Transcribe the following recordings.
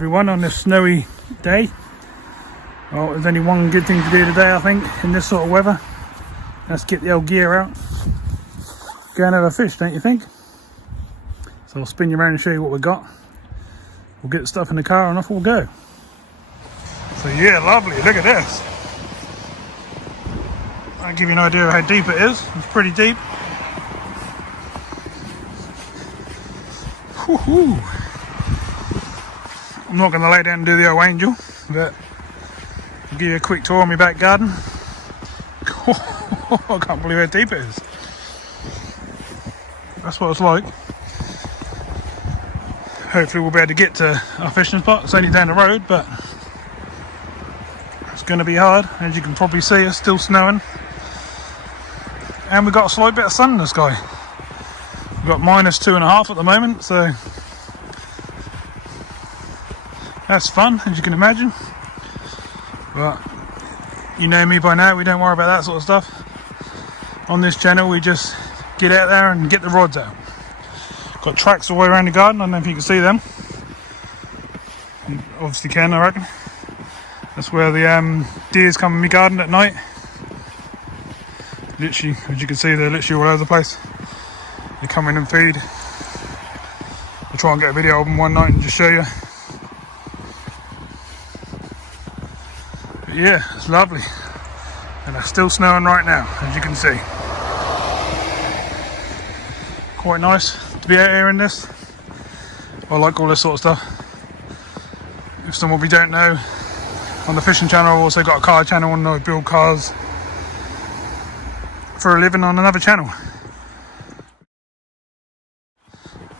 everyone on this snowy day. Well, there's only one good thing to do today, I think, in this sort of weather. Let's get the old gear out. Go and have a fish, don't you think? So I'll spin you around and show you what we've got. We'll get the stuff in the car and off we'll go. So yeah, lovely, look at this. I'll give you an idea of how deep it is. It's pretty deep. Woohoo! I'm not going to lay down and do the old angel, but I'll give you a quick tour of my back garden. I can't believe how deep it is. That's what it's like. Hopefully we'll be able to get to our fishing spot. It's only down the road, but it's going to be hard. As you can probably see, it's still snowing. And we've got a slight bit of sun in the sky. We've got -2.5 at the moment, so that's fun, as you can imagine. But you know me by now, we don't worry about that sort of stuff. On this channel, we just get out there and get the rods out. Got tracks all the way around the garden. I don't know if you can see them. You obviously can, I reckon. That's where the deers come in my garden at night. Literally, as you can see, they're literally all over the place. They come in and feed. I'll try and get a video of them one night and just show you. But yeah, it's lovely. And it's still snowing right now, as you can see. Quite nice to be out here in this. I like all this sort of stuff. If some of you don't know, on the fishing channel I've also got a car channel and I build cars for a living on another channel.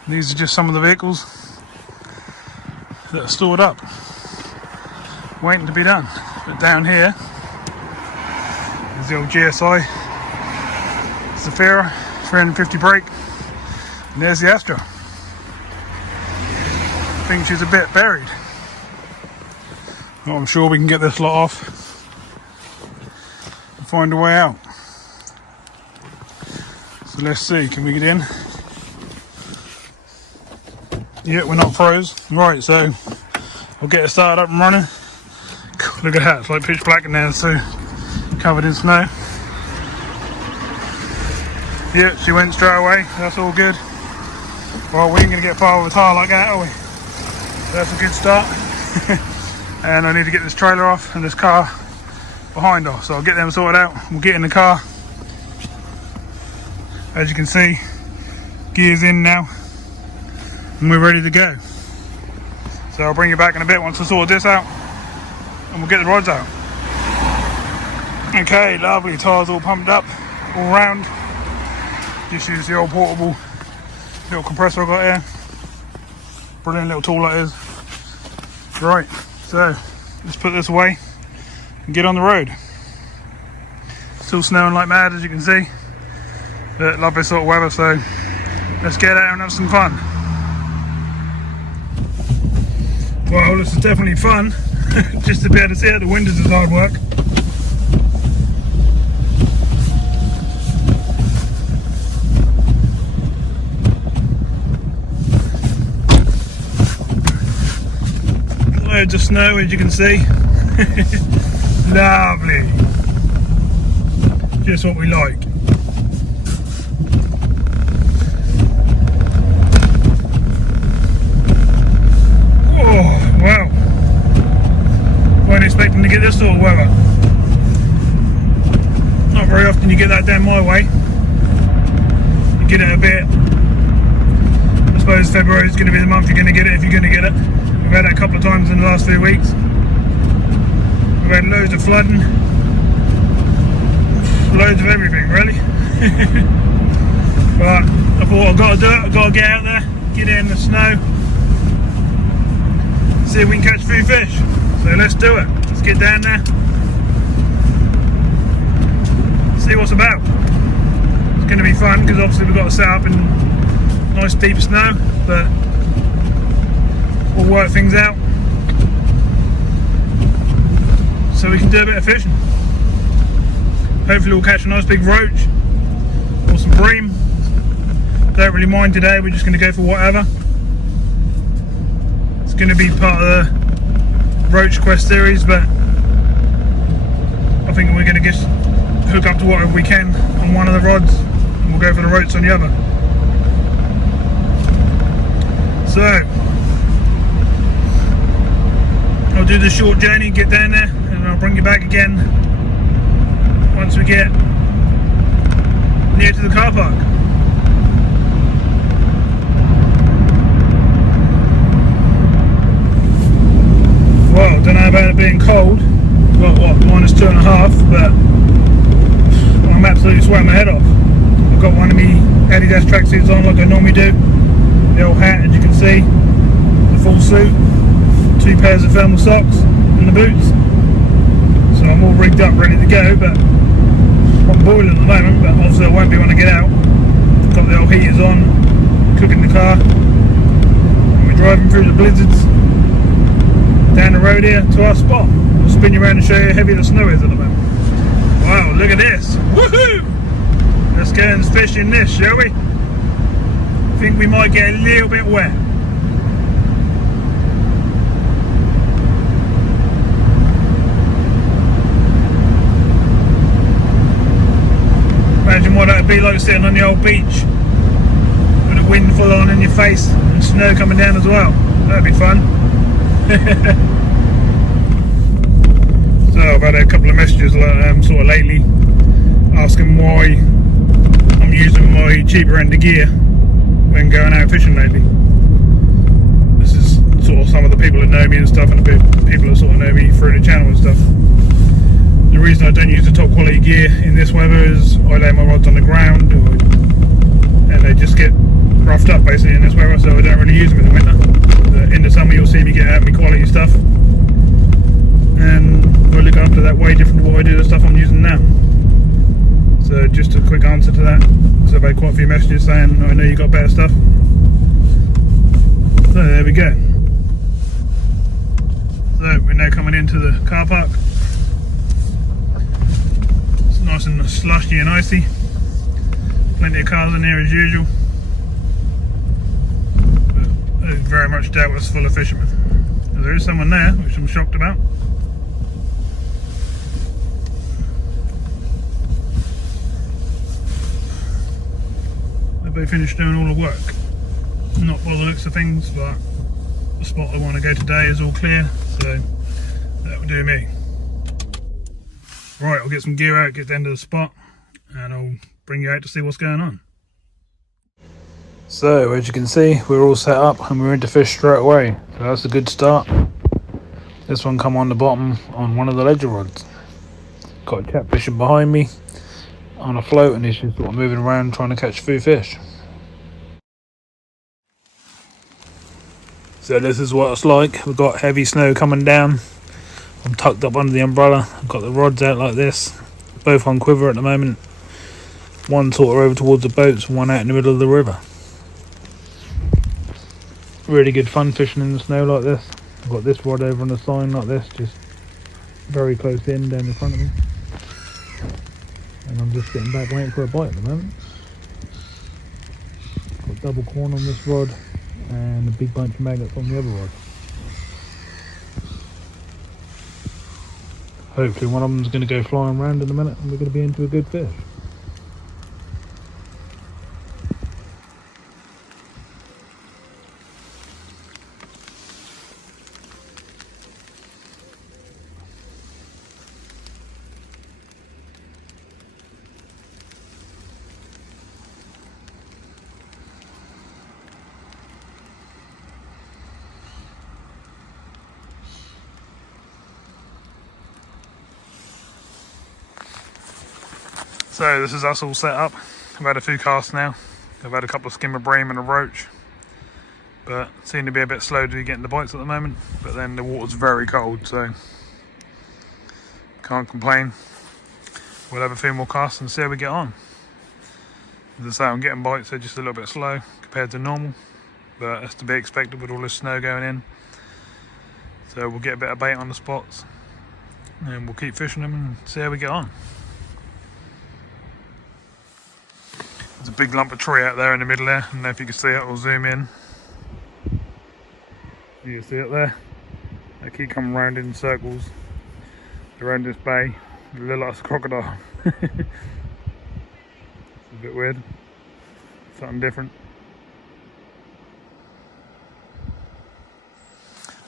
These are just some of the vehicles that are stored up, waiting to be done. But down here is the old GSI Zafira 350 brake, and there's the Astra. I think she's a bit buried. Well, I'm sure we can get this lot off and find a way out. So let's see, can we get in? Yeah, we're not froze. Right, so I'll get it started up and running. Look at that, it's like pitch black in there, so covered in snow. Yeah, she went straight away, that's all good. Well, we ain't gonna get far with a tire like that, are we? That's a good start. And I need to get this trailer off and this car behind off, so I'll get them sorted out. We'll get in the car. As you can see, gear's in now and we're ready to go. So I'll bring you back in a bit once I sort this out and we'll get the rods out. Okay, lovely, tyres all pumped up all round. Just use the old portable little compressor I got here. Brilliant little tool that is. Right, so let's put this away and get on the road. Still snowing like mad, as you can see. But love this sort of weather, so let's get out and have some fun. Well, this is definitely fun. Just to be able to see out the windows is hard work. Loads of snow, as you can see. Lovely. Just what we like. Oh, wow. Weren't expecting to get this sort of weather. Not very often you get that down my way. You get it a bit. I suppose February is going to be the month you're going to get it if you're going to get it. We've had it a couple of times in the last few weeks. We've had loads of flooding. Loads of everything, really. But I thought I've got to do it. I've got to get out there, get in the snow, see if we can catch a few fish. So let's do it. Let's get down there, see what's about. It's going to be fun because obviously we've got to set up in nice deep snow, but we'll work things out so we can do a bit of fishing. Hopefully we'll catch a nice big roach or some bream. Don't really mind today, we're just going to go for whatever. Let's going to be part of the roach quest series, but I think we're going to just hook up to whatever we can on one of the rods and we'll go for the roach on the other. So I'll do the short journey, get down there, and I'll bring you back again once we get near to the car park. Well, don't know about it being cold. Got what, -2.5, but I'm absolutely sweating my head off. I've got one of me Adidas tracksuits on like I normally do. The old hat, as you can see, the full suit, 2 pairs of thermal socks, and the boots. So I'm all rigged up, ready to go, but I'm boiling at the moment, but obviously I won't be when I get out. Got the old heaters on, cooking the car, and we're driving through the blizzards down the road here to our spot. I'll spin you around and show you how heavy the snow is at the moment. Wow, look at this! Woohoo! Let's go and fish in this, shall we? I think we might get a little bit wet. Imagine what that would be like sitting on the old beach with the wind full on in your face and snow coming down as well. That'd be fun. So I've had a couple of messages sort of lately asking why I'm using my cheaper end of gear when going out fishing lately. This is sort of some of the people that know me and stuff, and the people that sort of know me through the channel and stuff. The reason I don't use the top quality gear in this weather is I lay my rods on the ground and they just get roughed up basically in this weather, so I don't really use them in the winter. In the summer you'll see me get out my quality stuff, and I look after that way different to what I do the stuff I'm using now. So just a quick answer to that. So I've had quite a few messages saying I know you got better stuff. So there we go. So we're now coming into the car park. It's nice and slushy and icy. Plenty of cars in here as usual. But I very much doubt it's full of fishermen. There is someone there, which I'm shocked about. They finished doing all the work. Not by the looks of things, but the spot I want to go today is all clear, so that will do me. Right, I'll get some gear out, get down to the spot, and I'll bring you out to see what's going on. So, as you can see, we're all set up and we're into fish straight away. So that's a good start. This one come on the bottom on one of the ledger rods. Got a chap fishing behind me on a float, and he's just sort of moving around trying to catch a few fish. So this is what it's like. We've got heavy snow coming down. I'm tucked up under the umbrella. I've got the rods out like this, both on quiver at the moment. One sort of over towards the boats and one out in the middle of the river. Really good fun fishing in the snow like this. I've got this rod over on the sign like this, just very close in down in front of me. And I'm just getting back waiting for a bite at the moment. Got double corn on this rod and a big bunch of maggots on the other rod. Hopefully one of them's going to go flying around in a minute and we're going to be into a good fish. So this is us all set up. I've had a few casts now. I've had a couple of skimmer bream and a roach, but seem to be a bit slow to getting the bites at the moment. But then the water's very cold, so can't complain. We'll have a few more casts and see how we get on. As I say, I'm getting bites, they're just a little bit slow compared to normal, but that's to be expected with all this snow going in. So we'll get a bit of bait on the spots and we'll keep fishing them and see how we get on. There's a big lump of tree out there in the middle there. I don't know if you can see it, I'll zoom in. You can see it there. They keep coming round in circles around this bay. They look like a crocodile. It's a bit weird. Something different.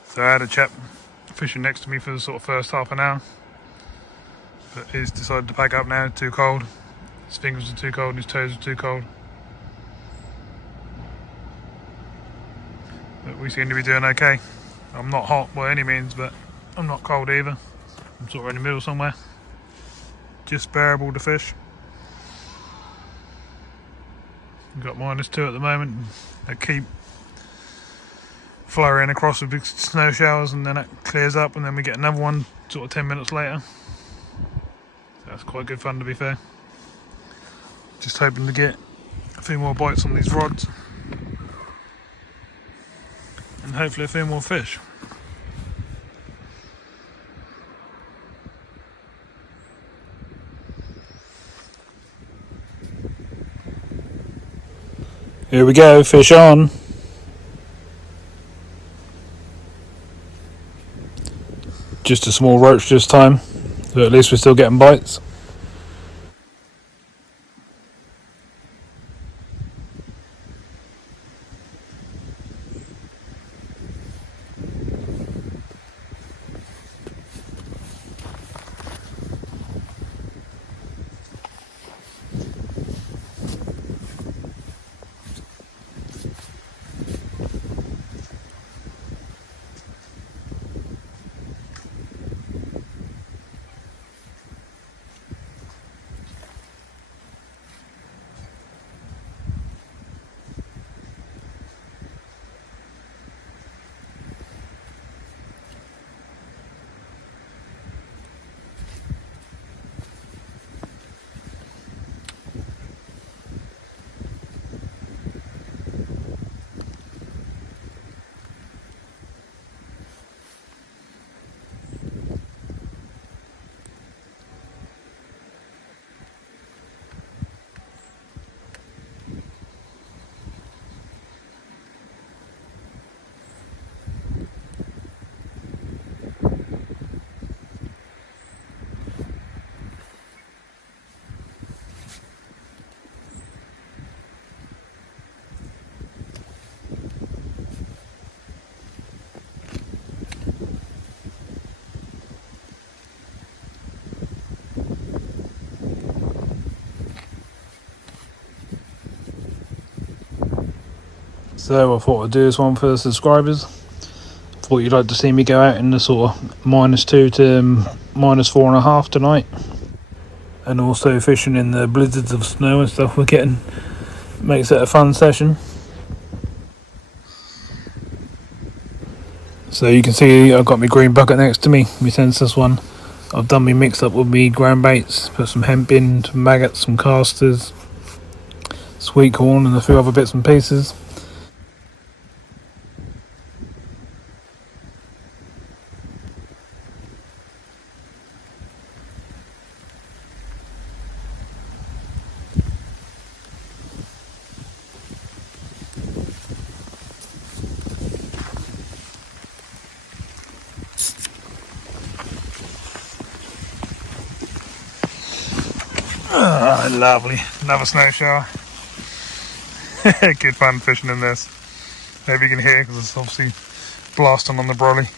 So I had a chap fishing next to me for the sort of first half an hour, but he's decided to pack up now. Too cold. His fingers are too cold and his toes are too cold. But we seem to be doing okay. I'm not hot by any means, but I'm not cold either. I'm sort of in the middle somewhere. Just bearable to fish. We've got -2 at the moment. They keep flurrying across with big snow showers, and then it clears up, and then we get another one sort of 10 minutes later. So that's quite good fun, to be fair. Just hoping to get a few more bites on these rods, and hopefully a few more fish. Here we go, fish on. Just a small roach this time, but at least we're still getting bites. So I thought I'd do this one for the subscribers. Thought you'd like to see me go out in the sort of -2 to -4.5 tonight, and also fishing in the blizzards of snow and stuff we're getting. Makes it a fun session. So you can see I've got my green bucket next to me, my census one. I've done me mix up with me ground baits, put some hemp in, some maggots, some casters, sweet corn and a few other bits and pieces. Lovely, another snow shower. Good fun fishing in this. Maybe you can hear because it's obviously blasting on the brolly.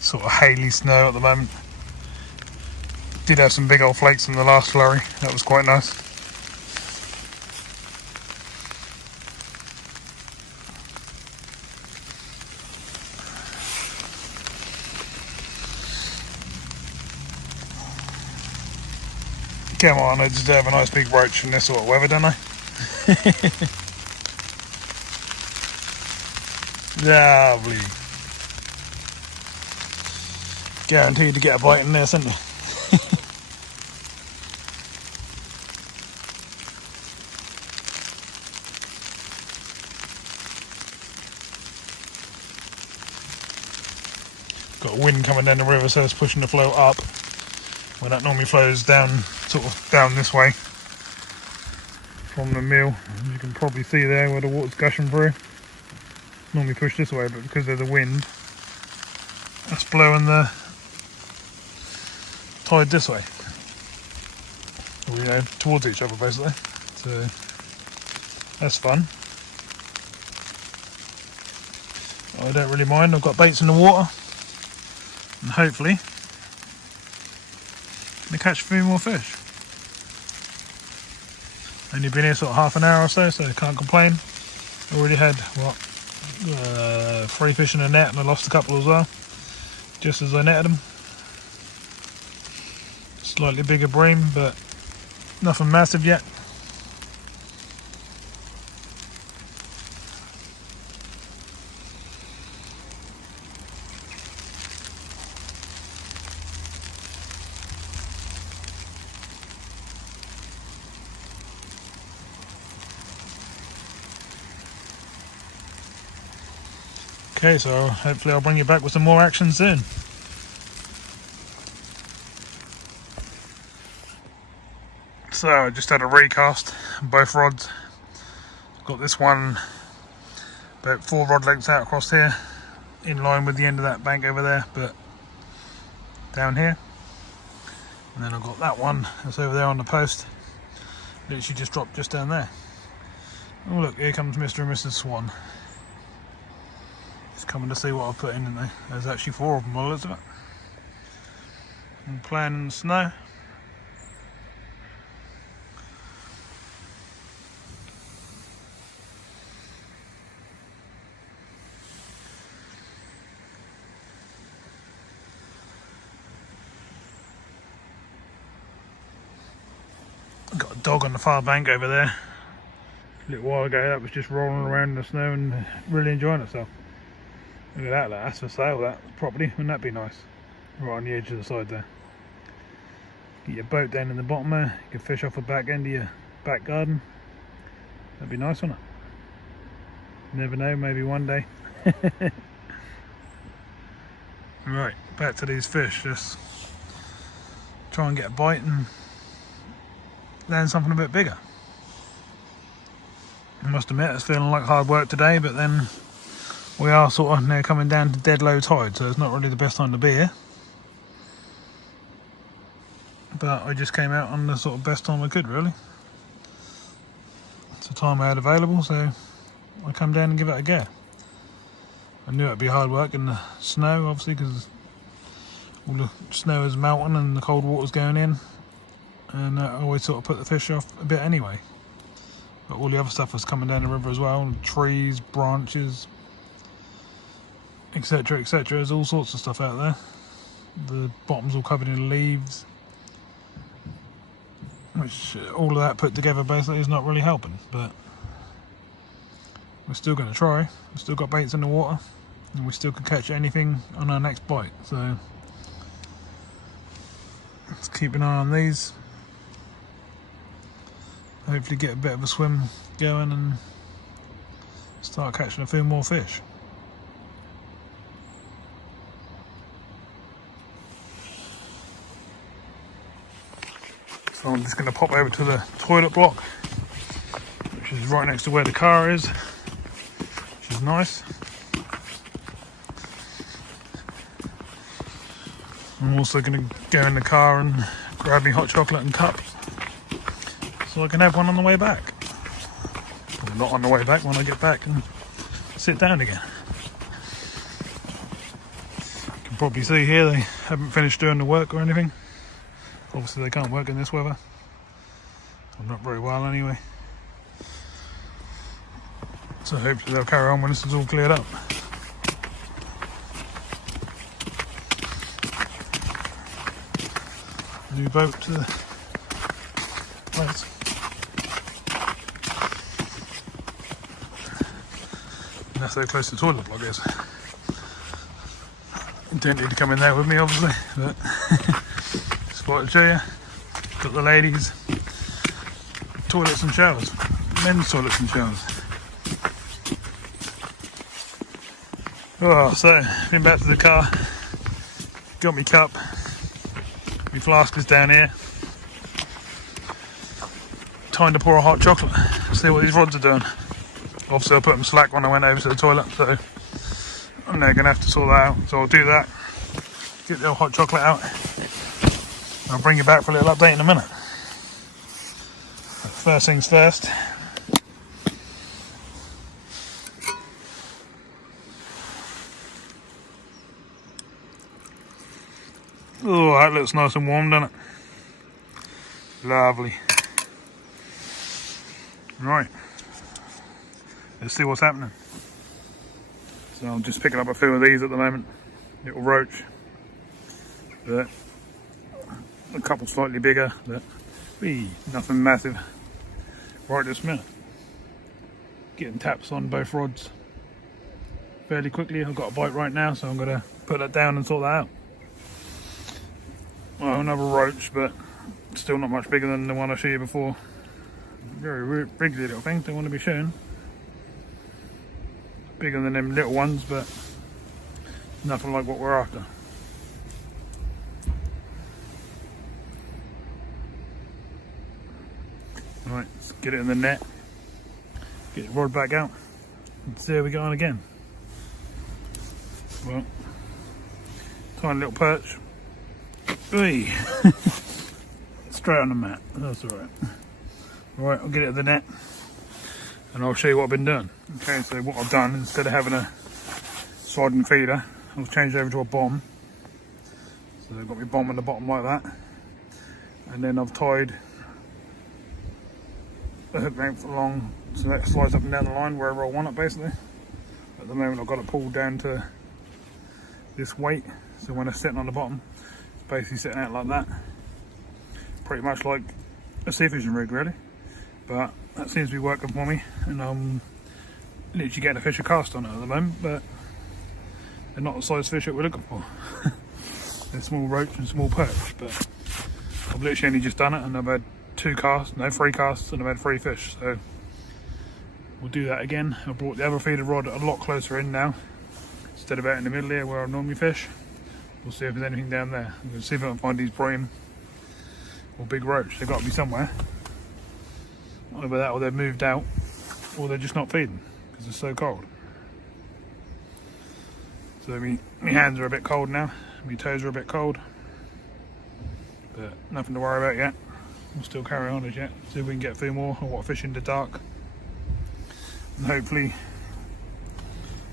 Sort of haily snow at the moment. Did have some big old flakes in the last flurry, that was quite nice. Come on, I deserve a nice big roach in this sort of weather, don't I? Lovely. Guaranteed to get a bite in this, isn't it? Got a wind coming down the river, so it's pushing the flow up, when that normally flows down, sort of down this way. from the mill. As you can probably see there where the water's gushing through. Normally push this way, but because of the wind, that's blowing the tide this way. Or, towards each other basically. So that's fun. I don't really mind. I've got baits in the water, and hopefully to catch a few more fish. Only been here sort of half an hour or so, so I can't complain. Already had 3 fish in a net, and I lost a couple as well, just as I netted them. Slightly bigger bream, but nothing massive yet. Okay, so hopefully I'll bring you back with some more action soon. So I just had a recast on both rods. Got this one about 4 rod lengths out across here, in line with the end of that bank over there, but down here. And then I've got that one that's over there on the post. Literally just dropped just down there. Oh look, here comes Mr. and Mrs. Swan. Coming to see what I put in, and there's actually 4 of them by the looks of it. And playing in the snow. Got a dog on the far bank over there. A little while ago that was just rolling around in the snow and really enjoying itself. Look at that, that's for sale, that property. Wouldn't that be nice? Right on the edge of the side there. Get your boat down in the bottom there. You can fish off the back end of your back garden. That'd be nice, wouldn't it? Never know, maybe one day. Right, back to these fish. Just try and get a bite and land something a bit bigger. I must admit it's feeling like hard work today, but then we are sort of now coming down to dead low tide, so it's not really the best time to be here. But I just came out on the sort of best time I could, really. It's the time I had available, so I come down and give it a go. I knew it'd be hard work in the snow, obviously, because all the snow is melting and the cold water's going in, and I always sort of put the fish off a bit anyway. But all the other stuff was coming down the river as well, trees, branches, etc, etc. There's all sorts of stuff out there. The bottom's all covered in leaves, which all of that put together basically is not really helping, but we're still going to try. We've still got baits in the water, and we still can catch anything on our next bite, so let's keep an eye on these. Hopefully get a bit of a swim going and start catching a few more fish. So I'm just going to pop over to the toilet block, which is right next to where the car is, which is nice. I'm also going to go in the car and grab me hot chocolate and cup, so I can have one on the way back. Well, not on the way back, when I get back and sit down again. You can probably see here they haven't finished doing the work or anything. Obviously they can't work in this weather. I'm not very well anyway. So hopefully they'll carry on when this is all cleared up. New boat to the place. And that's how close the toilet block is. You don't need to come in there with me obviously, but just thought I'd show you. Got the ladies' toilets and showers, men's toilets and showers. Oh, so been back to the car, got me cup, my flask is down here. time to pour a hot chocolate. See what these rods are doing. Obviously I put them slack when I went over to the toilet, so I'm now going to have to sort that out. So I'll do that, get the hot chocolate out, and I'll bring you back for a little update in a minute. First things first. Oh, that looks nice and warm, doesn't it? Lovely. Right, let's see what's happening. So I'm just picking up a few of these at the moment. Little roach. But a couple slightly bigger, but nothing massive right this minute. Getting taps on both rods fairly quickly. I've got a bite right now, so I'm going to put that down and sort that out. Well, another roach, but still not much bigger than the one I showed you before. Very wriggly little thing, don't want to be shown. Bigger than them little ones, but nothing like what we're after. Right, let's get it in the net, get the rod back out, and see how we go on again. Well, tiny little perch. Hey. Straight on the mat, that's alright. Right, I'll get it in the net and I'll show you what I've been doing. Okay, so what I've done, instead of having a sliding feeder, I've changed over to a bomb. So I've got my bomb on the bottom like that. And then I've tied the hook length along so that slides up and down the line wherever I want it basically. At the moment I've got it pulled down to this weight, so when it's sitting on the bottom, it's basically sitting out like that. Pretty much like a sea fishing rig really, but that seems to be working for me, and I'm literally getting a fish a cast on it at the moment, but they're not the size fish that we're looking for. They're small roach and small perch, but I've literally only just done it and I've had 3 casts, and I've had 3 fish, so we'll do that again. I brought the other feeder rod a lot closer in now, instead of out in the middle here where I normally fish. We'll see if there's anything down there. I'm going to see if I can find these bream or big roach. They've got to be somewhere. Either that or they've moved out, or they're just not feeding because it's so cold. So my hands are a bit cold now, my toes are a bit cold, but nothing to worry about yet. We'll still carry on as yet, see if we can get a few more or what fish in the dark, and hopefully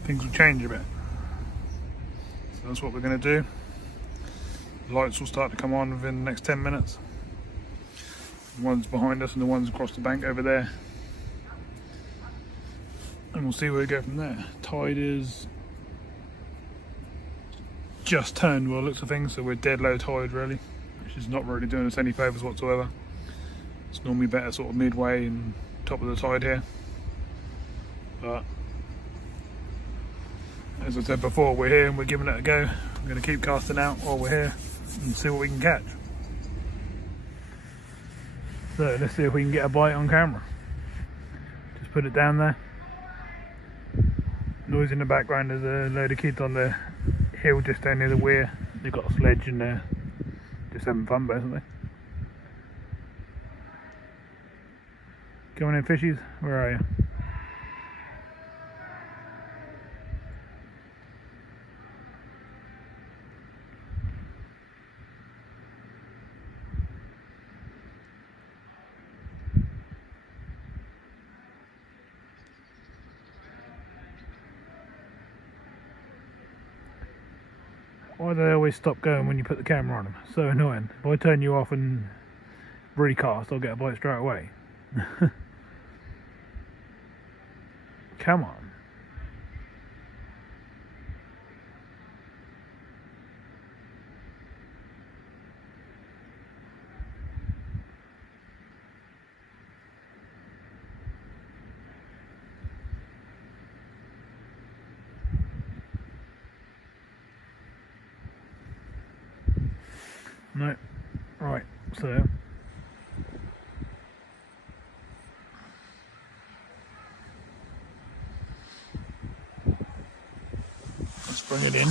things will change a bit. So that's what we're going to do. The lights will start to come on within the next 10 minutes. The ones behind us and the ones across the bank over there, and we'll see where we go from there. Tide is just turned by the looks of things, so we're dead low tide really, which is not really doing us any favours whatsoever. It's normally better sort of midway and top of the tide here, but as I said before, we're here and we're giving it a go. I'm going to keep casting out while we're here and see what we can catch. So let's see if we can get a bite on camera. Just put it down there. Noise in the background, there's a load of kids on the hill just down near the weir. They've got a sledge in there, just having fun basically. Come on in fishies, where are you? Why do they always stop going when you put the camera on them? So annoying. If I turn you off and recast, I'll get a bite straight away. Come on. No. Right, so let's bring it in,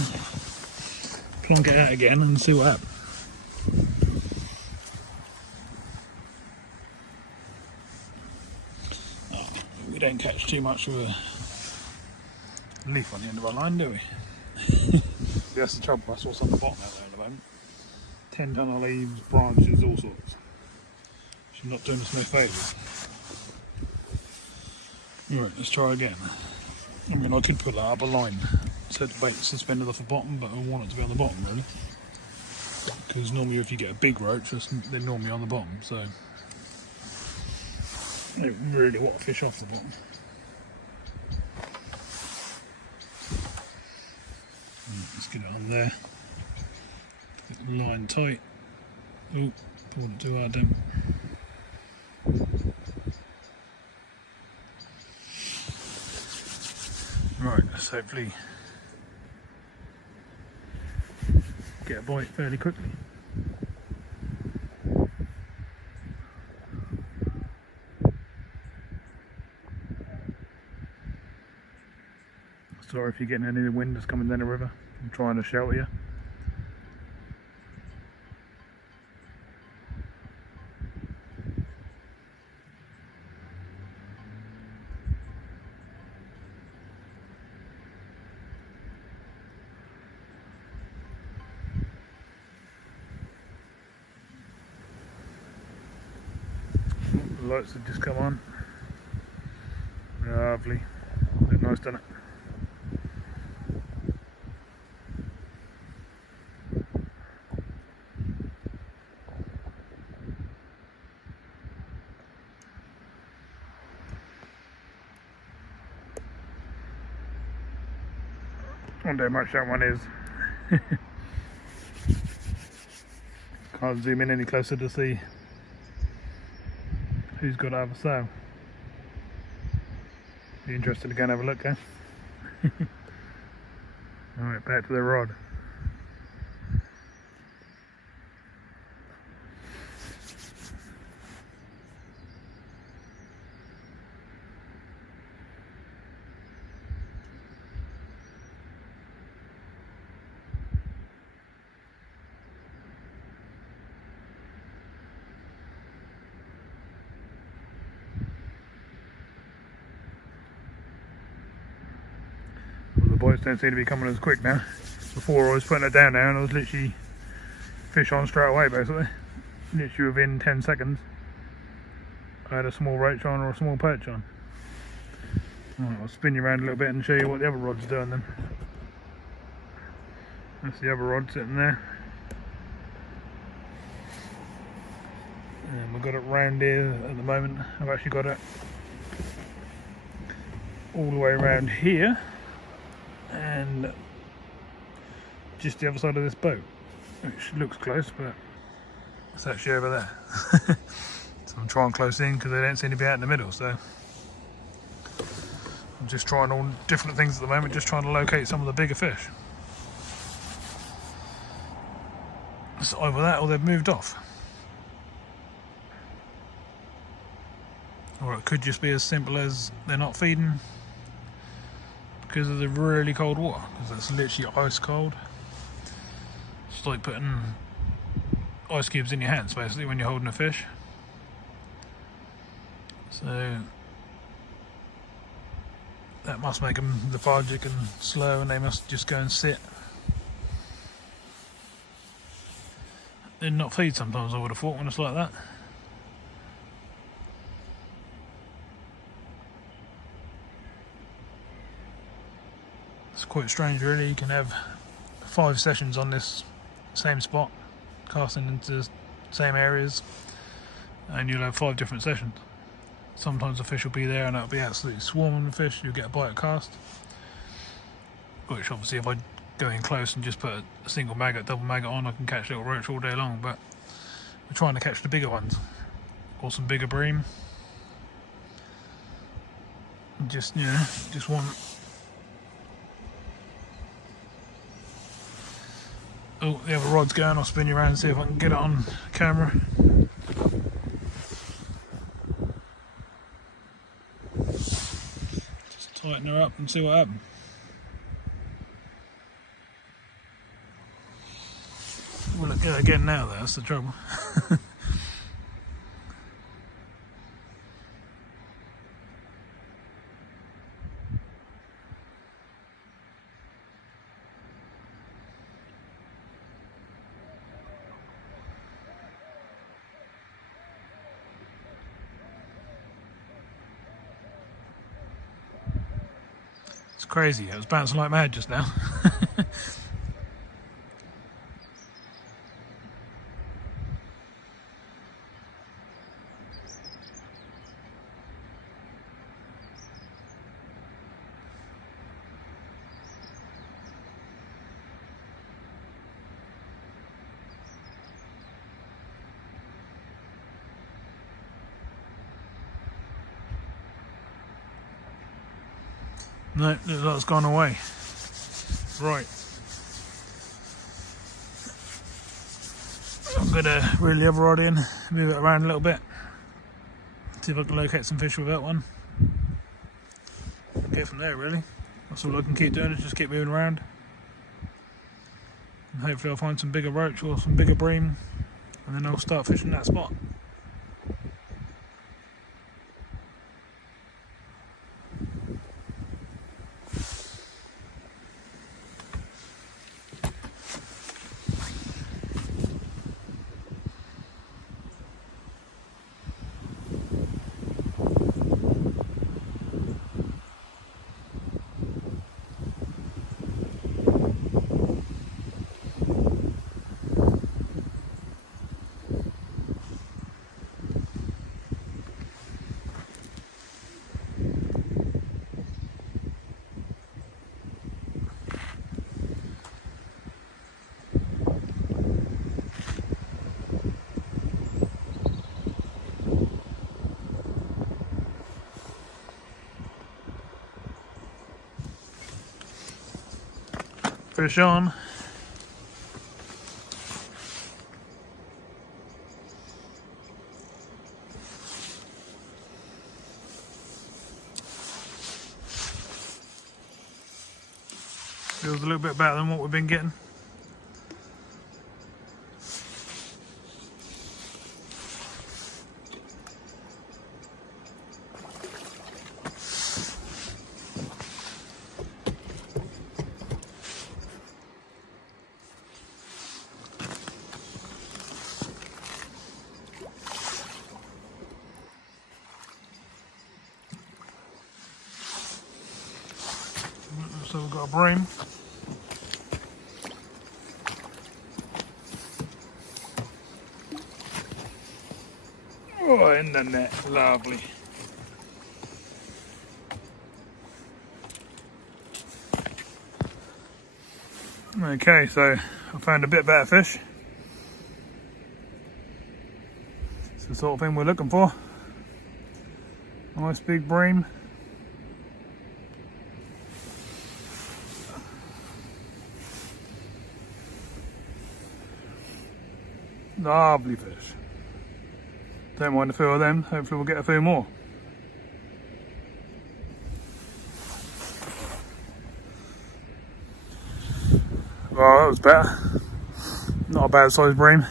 plonk it out again and see what happens. we don't catch too much of a leaf on the end of our line, do we? That's the trouble. That's what's on the bottom out there at the moment. 10 ton of leaves, branches, all sorts. She's not doing us no favours. Right, let's try again. I mean, I could put that up a line, set the bait suspended off the bottom, but I want it to be on the bottom really. Because normally if you get a big roach, they're normally on the bottom, so I don't really want to fish off the bottom. Let's get it on there. Get the line tight. Oh, pulled it too hard then. Right, let's hopefully get a bite fairly quickly. Sorry if you're getting any of the wind that's coming down the river. I'm trying to shelter you. The lights have just come on. Lovely. Look nice, doesn't it? I wonder how much that one is. Can't zoom in any closer to see who's got to have a sail. Be interested to go and have a look, eh? Alright, back to the rod. The bites don't seem to be coming as quick now. Before I was putting it down now and I was literally fish on straight away basically. Literally within 10 seconds I had a small roach on or a small perch on. Right, I'll spin you around a little bit and show you what the other rod's doing then. That's the other rod sitting there. And we've got it round here at the moment. I've actually got it all the way around here and just the other side of this boat, which looks close, but it's actually over there. So I'm trying close in because they don't seem to be out in the middle, so I'm just trying all different things at the moment, just trying to locate some of the bigger fish. It's either that or they've moved off. Or it could just be as simple as they're not feeding because of the really cold water, because that's literally ice cold. It's like putting ice cubes in your hands basically when you're holding a fish. So that must make them lethargic and slow, and they must just go and sit and not feed sometimes, I would have thought, when it's like that. It's quite strange really. You can have 5 sessions on this same spot, casting into the same areas, and you'll have 5 different sessions. Sometimes the fish will be there and it'll be absolutely swarming with fish, you'll get a bite at cast. Which obviously if I go in close and just put a single maggot, double maggot on, I can catch little roach all day long, but we're trying to catch the bigger ones. Or some bigger bream. Just, you know, just want... Oh, the other rod's going. I'll spin you around and see if I can get it on camera. Just tighten her up and see what happens. Will it go again now though? That's the trouble. crazy. It was bouncing like mad just now. No, looks like it's gone away. Right. I'm gonna reel the other rod in, move it around a little bit, see if I can locate some fish with that one. Go from there, really. That's all I can keep doing, is just keep moving around. And hopefully I'll find some bigger roach or some bigger bream, and then I'll start fishing that spot. Fish on. Feels a little bit better than what we've been getting. So we've got a bream. Oh, in the net, lovely. Okay, so I found a bit better fish. It's the sort of thing we're looking for. Nice big bream. Lovely fish. Don't mind a few of them, hopefully we'll get a few more. Well, that was better. Not a bad sized bream.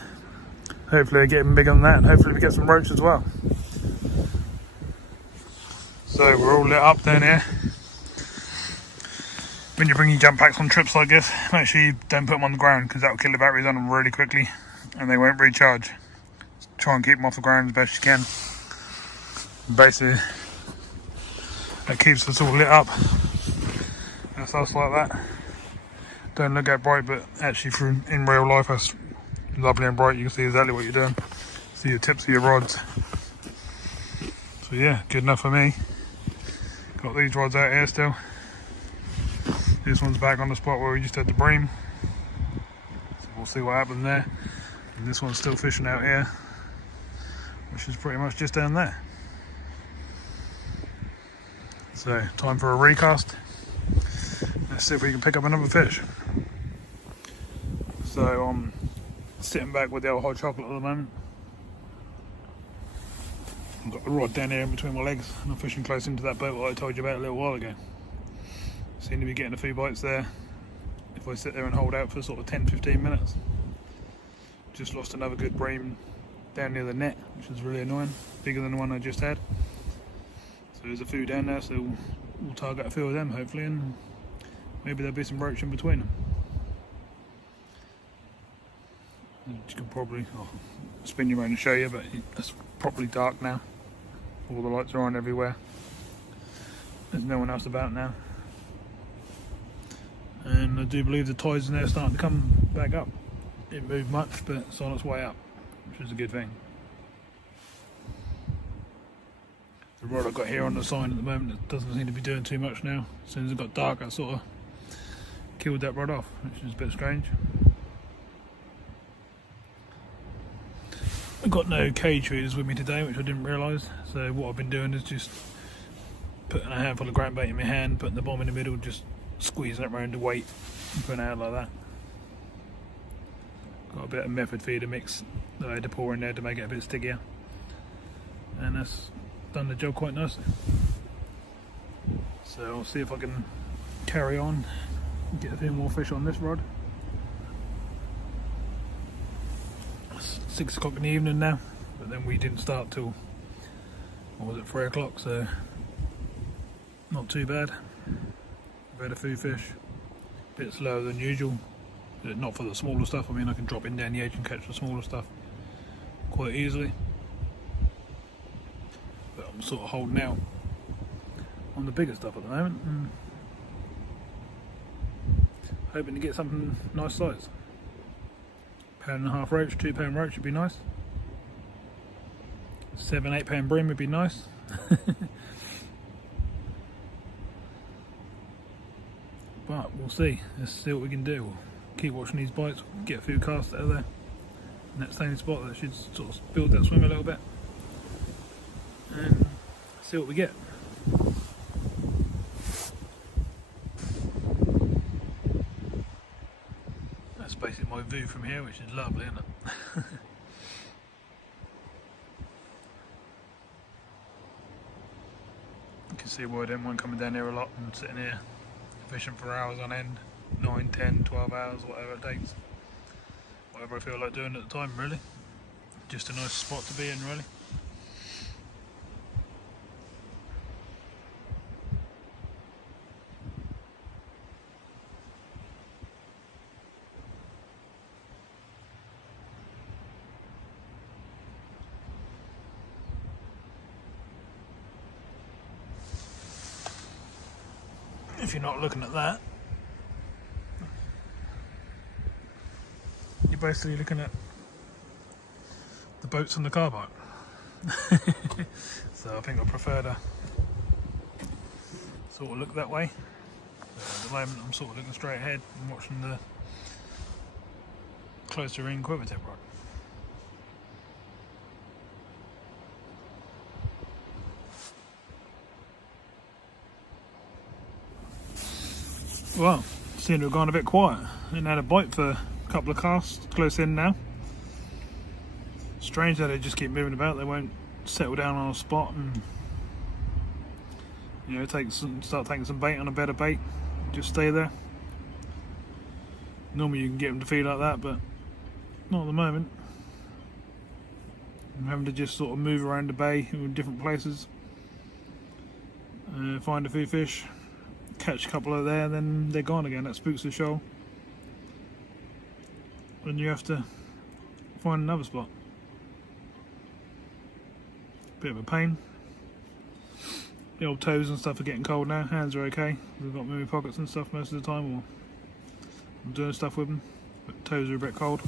Hopefully they're getting bigger than that, and hopefully we get some roach as well. So we're all lit up down here. When you bring your jump packs on trips like this, make sure you don't put them on the ground, because that will kill the batteries on them really quickly and they won't recharge. Try and keep them off the ground as best you can. Basically, that keeps us all lit up. That's us like that. Don't look that bright, but actually in real life that's lovely and bright. You can see exactly what you're doing. See the tips of your rods. So yeah, good enough for me. Got these rods out here still. This one's back on the spot where we just had the bream. So we'll see what happens there. And this one's still fishing out here, which is pretty much just down there. So time for a recast. Let's see if we can pick up another fish. So I'm sitting back with the old hot chocolate at the moment. I've got the rod down here in between my legs and I'm fishing close into that boat that I told you about a little while ago. Seem to be getting a few bites there if I sit there and hold out for sort of 10-15 minutes. Just lost another good bream down near the net, which is really annoying, bigger than the one I just had. So there's a few down there, so we'll target a few of them hopefully, and maybe there'll be some roach in between them. You can probably, I'll spin you around and show you, but it's properly dark now. All the lights are on everywhere. There's no one else about now. and I do believe the tides now are starting to come back up. It didn't move much, but it's on its way up, which is a good thing. The rod I've got here on the sign at the moment, it doesn't seem to be doing too much now. As soon as it got dark, I sort of killed that rod off, which is a bit strange. I've got no cage feeders with me today, which I didn't realise. So what I've been doing is just putting a handful of ground bait in my hand, putting the bomb in the middle, just squeezing it around the weight and putting it out like that. Got a bit of method feeder mix that I had to pour in there to make it a bit stickier, and that's done the job quite nicely. So I'll see if I can carry on and get a few more fish on this rod. It's 6 o'clock in the evening now, but then we didn't start till, what was it, 3 o'clock, so not too bad. I've had a few fish, a bit slower than usual, but not for the smaller stuff. I mean, I can drop in down the edge and catch the smaller stuff quite easily, but I'm sort of holding out on the bigger stuff at the moment and hoping to get something nice size. £1.5 roach, £2 roach would be nice. 7-8 pound bream would be nice. But we'll see. Let's see what we can do. We'll keep watching these bites, get a few casts out of there. In that same spot, that should sort of build that swim a little bit. And see what we get. That's basically my view from here, which is lovely, isn't it? You can see why I don't mind coming down here a lot and sitting here fishing for hours on end, 9, 10, 12 hours, whatever it takes. Whatever I feel like doing at the time, really. Just a nice spot to be in, really. If you're not looking at that, you're basically looking at the boats in the car park. So I think I prefer to sort of look that way. At the moment I'm sort of looking straight ahead and watching the closer in quiver tip rod. Well, seem to have gone a bit quiet. I hadn't had a bite for a couple of casts close in now. Strange that they just keep moving about. They won't settle down on a spot and, you know, start taking some bait on a better bait. Just stay there. Normally you can get them to feed like that, but not at the moment. I'm having to just sort of move around the bay in different places, find a few fish, catch a couple of there, then they're gone again. That spooks the shoal. Then you have to find another spot. Bit of a pain. The old toes and stuff are getting cold now. Hands are okay. We've got moving pockets and stuff most of the time, or I'm doing stuff with them, but toes are a bit cold.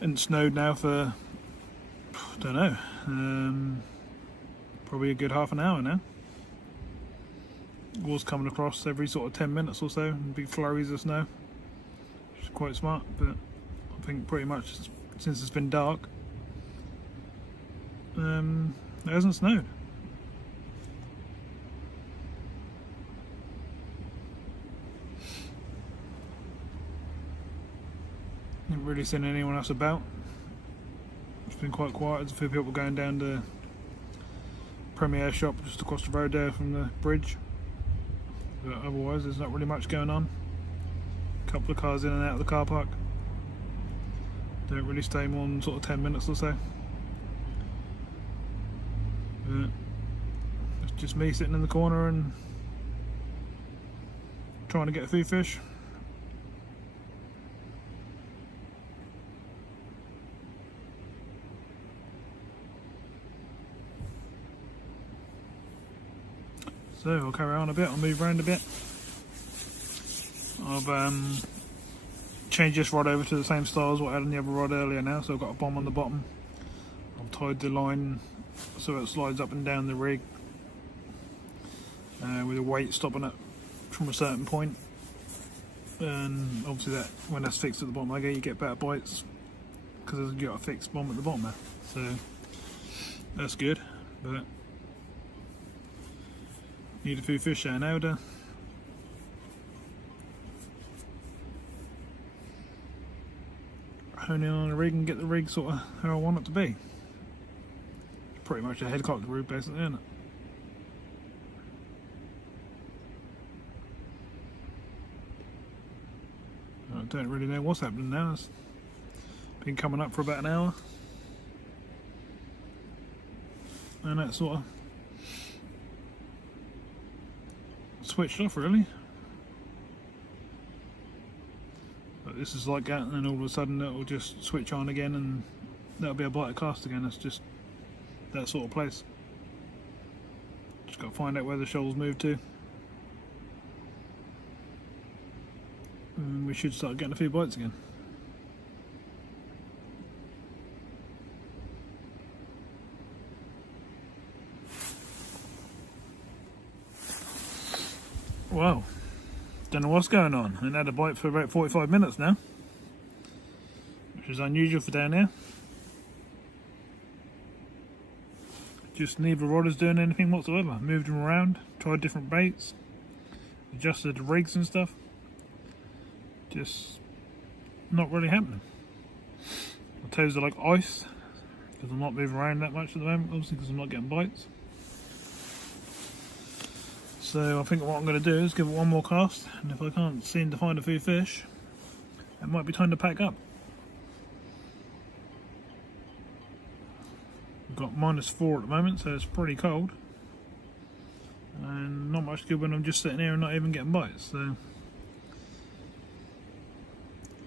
And it snowed now for, I don't know, probably a good half an hour now. It was coming across every sort of 10 minutes or so, big flurries of snow, which is quite smart. But I think pretty much since it's been dark, it hasn't snowed. Haven't really seen anyone else about. It's been quite quiet. There's a few people going down to Premier shop just across the road there from the bridge. But otherwise there's not really much going on. A couple of cars in and out of the car park. Don't really stay more than sort of 10 minutes or so. But it's just me sitting in the corner and trying to get a few fish. So I'll carry on a bit, I'll move around a bit. I've changed this rod over to the same style as what I had on the other rod earlier now, so I've got a bomb on the bottom. I've tied the line so it slides up and down the rig with a weight stopping it from a certain point. And obviously that when that's fixed at the bottom again, you get better bites because you've got a fixed bomb at the bottom there. So that's good, but need a few fish there now to hone in on the rig and get the rig sort of how I want it to be. Pretty much a headcock rig basically, isn't it? I don't really know what's happening now. It's been coming up for about an hour. And that sort of switched off really. But this is like that, and then all of a sudden it'll just switch on again and that'll be a bite cast again. It's just that sort of place. Just got to find out where the shoals moved to. And we should start getting a few bites again. Wow, don't know what's going on. I haven't had a bite for about 45 minutes now, which is unusual for down here. Just neither rod is doing anything whatsoever. Moved them around, tried different baits, adjusted the rigs and stuff. Just not really happening. My toes are like ice because I'm not moving around that much at the moment, obviously because I'm not getting bites. So I think what I'm going to do is give it one more cast, and if I can't seem to find a few fish, it might be time to pack up. We've got -4 at the moment, so it's pretty cold. And not much good when I'm just sitting here and not even getting bites, so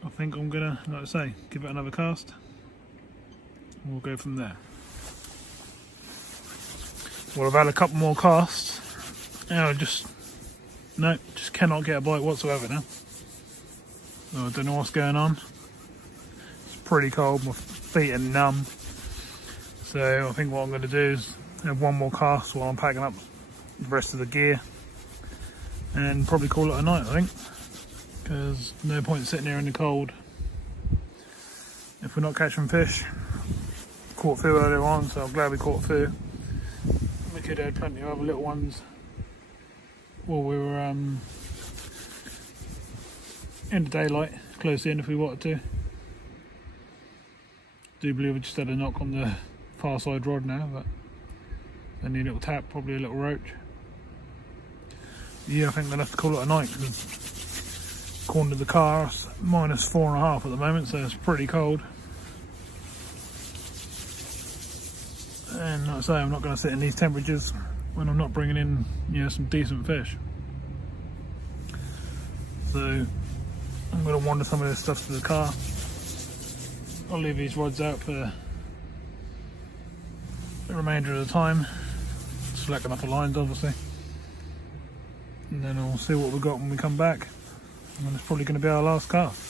I think I'm gonna, like I say, give it another cast and we'll go from there. Well, I've had a couple more casts. Now just cannot get a bite whatsoever now. So I don't know what's going on. It's pretty cold, my feet are numb. So I think what I'm going to do is have one more cast while I'm packing up the rest of the gear and probably call it a night, I think. Because no point sitting here in the cold if we're not catching fish. Caught a few earlier on, so I'm glad we caught a few. We could have had plenty of other little ones while we were in the daylight, close in if we wanted to. Do believe we just had a knock on the far side rod now, but only a little tap, probably a little roach. Yeah, I think they'll have to call it a night because according to the car it's -4.5 at the moment, so it's pretty cold. And like I say, I'm not going to sit in these temperatures when I'm not bringing in, you know, some decent fish. So I'm going to wander some of this stuff to the car. I'll leave these rods out for the remainder of the time, selecting up the lines obviously, and then I'll see what we've got when we come back, and it's probably going to be our last cast.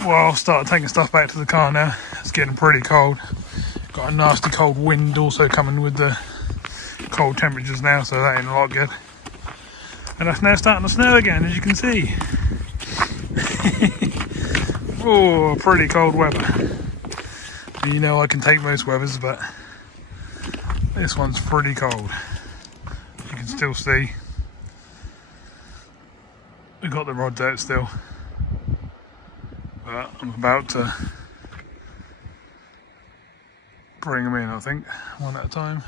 Well, I'll start taking stuff back to the car now. It's getting pretty cold. Got a nasty cold wind also coming with the cold temperatures now, so that ain't a lot good. And it's now starting to snow again, as you can see. Oh, pretty cold weather. You know I can take most weathers, but this one's pretty cold. You can still see. We've got the rods out still. But I'm about to bring them in, I think, one at a time.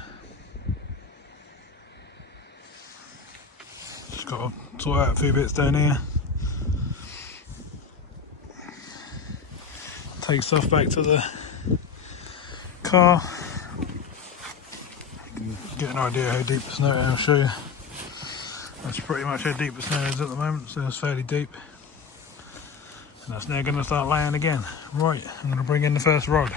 Just got to sort out a few bits down here. Take stuff back to the car. You can get an idea how deep the snow is. I'll show you. That's pretty much how deep the snow is at the moment, so it's fairly deep. And that's now going to start laying again. Right, I'm going to bring in the first rod.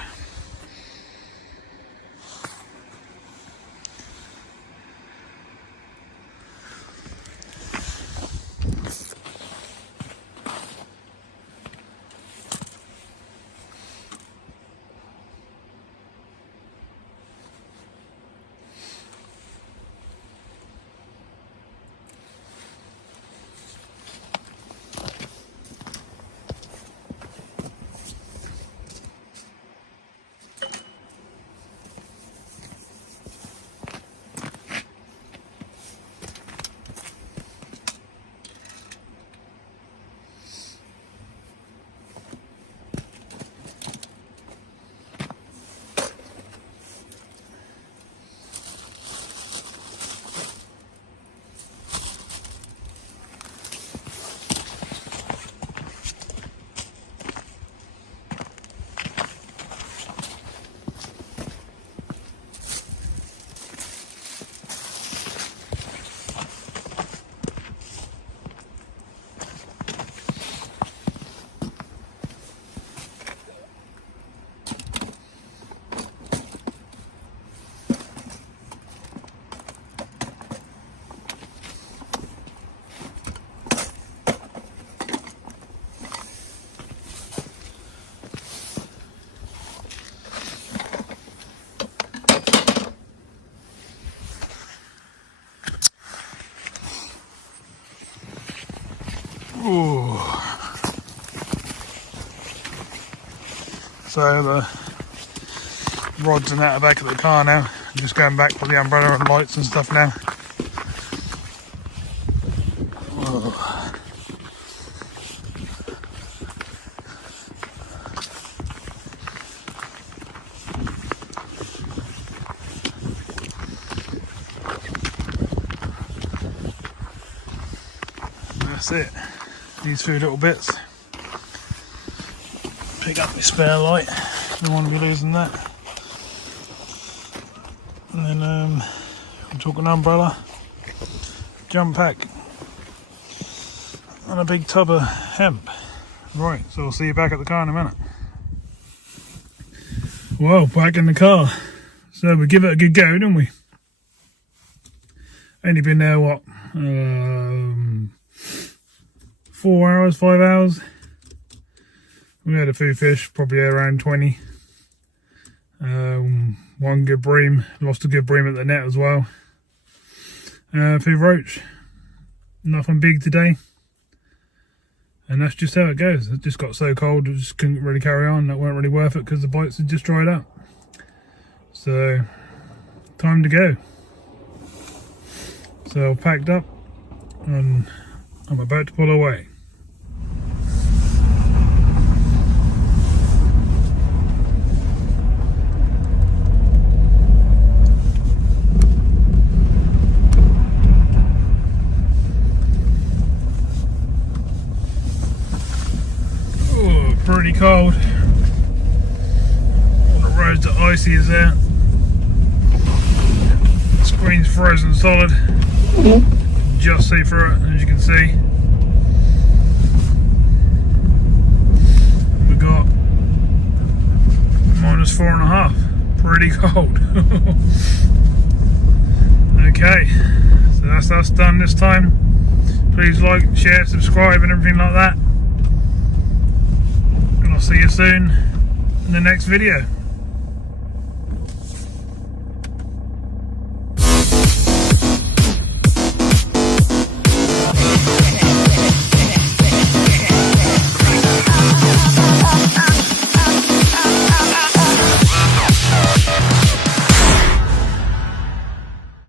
So the rods and that are back at the car now. I'm just going back with the umbrella and lights and stuff now. Whoa. That's it. These few little bits. Pick up my spare light. Don't want to be losing that. And then I'm talking umbrella, jump pack, and a big tub of hemp. Right, so I'll see you back at the car in a minute. Well, back in the car. So we give it a good go, didn't we? Only been there, what, 4 hours, 5 hours. We had a few fish, probably around 20. One good bream, lost a good bream at the net as well. A few roach. Nothing big today. And that's just how it goes. It just got so cold, I just couldn't really carry on. That weren't really worth it because the bites had just dried up. So, time to go. So I've packed up and I'm about to pull away. Pretty cold. All the roads are icy as there. The screen's frozen solid. Just see through it, as you can see. We got -4.5. Pretty cold. Okay, so that's us done this time. Please like, share, subscribe and everything like that. I'll see you soon in the next video.